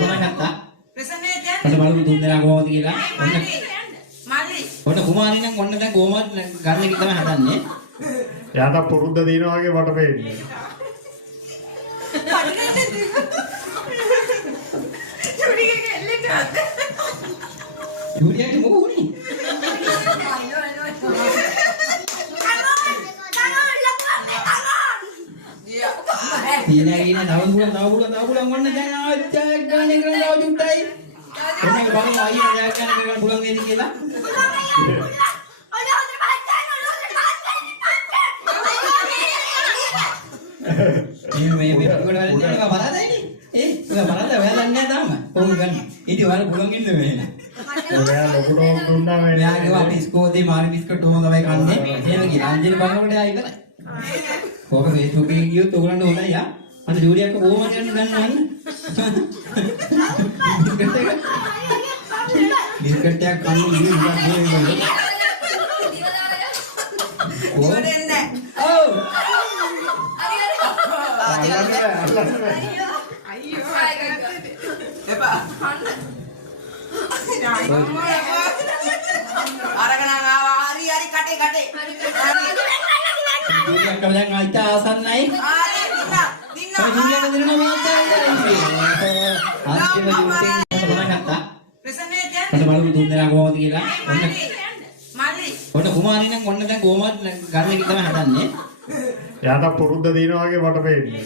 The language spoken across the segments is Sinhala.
පටන් ගත්තා. ඔන්න බලමු තුන් දෙනා කොහොමද කියලා. ඔන්න කුමාරී නම් ඔන්න දැන් කොහොමද ගන්න එක තමයි හදන්නේ. එයාට පුරුද්ද දිනවා වගේ මට පේන්නේ. ජූලියාගේ මොකෝ උනේ? Dia nව bulan ඔන්න දැන් ආච්චා ගානේ කරන දවස් උට්ටයි. එන්නක බලමු අයියා ජයග්‍රහණ කරගන්න පුළුවන් වේද කියලා. මේ පිටුකට වල දෙනවා බලද්දී ඔයා බලද්ද ඔයාලා නැහැ තාම. කොහොමද ගන්න? ඉතින් ඔයාලා පුළුවන් ඉන්න වෙන්නේ. ඔයා ලොකුට දුන්නා මේ. යාගේ අපි ඉස්කෝලේ මාළි බිස්කට් උම තමයි කන්නේ. එහෙම කියලා අංජලි බලනකොට ආ ඉවරයි. කොහොමද Facebook එකේ ගියොත් ඔයගොල්ලන්ට හොඳයි යා. අන්න ජූලියක් කොහොමද යන්නේ දන්නවද? බිස්කට් එකක් කන්නේ ඉන්නේ ඉන්නේ. ඉවරෙන්නේ. ඔව්. අයියෝ. එපා. අරගෙන ආවා හරි කටේ. ජූලියක් කලයන් ආයිත් ආසන්නයි. දින්නා. ඔය ජූලියක් දෙනවා මේ අන්තිම ජූලියෙන් පටන් ගත්තා. ඔන්න බලමු තුන් දෙනා කොහොමද කියලා. ඔන්න කුමාරී නම් ඔන්න දැන් කොහොමද ගන්න එක තමයි හදන්නේ. එයාට පුරුද්ද දිනවා වගේ මට පේන්නේ.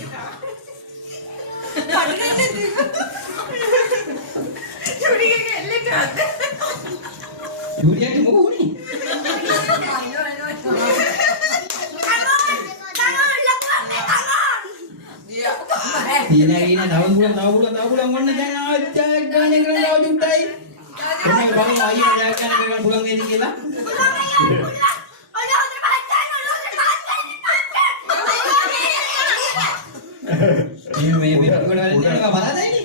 ජූලියාගේ මොකෝ උනේ? Dia nව bulan ඔන්න දැන් ආච්චා ගානේ කරන දවස් උට්ටයි. එන්නක බලමු අයියා ජයග්‍රහණ කරගන්න පුළුවන් වේද කියලා. මේ පිටුකට වල දෙනවා බලද්දී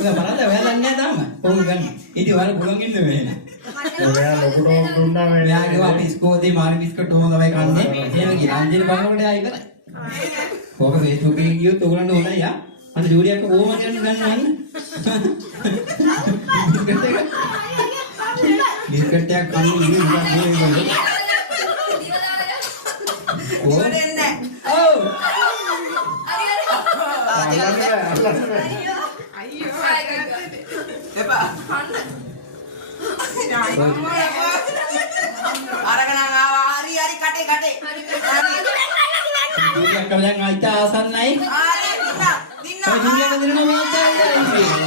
ඔයා බලද්ද ඔයාලා නැහැ තාම. කොහොමද ගන්න? ඉතින් ඔයාලා පුළුවන් ඉන්න වෙන්නේ. ඔයා ලොකුට දුන්නා මේ. යාගේ අපි ඉස්කෝලේ මාළි බිස්කට් උම තමයි කන්නේ. එහෙම කියලා අංජලි බලනකොට ආ ඉවරයි. කොහොමද Facebook එකේ ගියොත් ඔයගොල්ලන්ට හොඳයි යා. අන්න ජූලියක් කොහොමද යන්නේ දන්නවද? බිස්කට් එකක් කන්නේ ඉන්නේ ඉන්නේ. ඉවරෙන්නේ. ඔව්. අයියෝ. එපා. අරගෙන ආවා හරි කටේ. ජූලියක් කලයන් ආයිත් ආසන්නයි. දින්නා. ඔය ජූලියක් දෙනවා මේ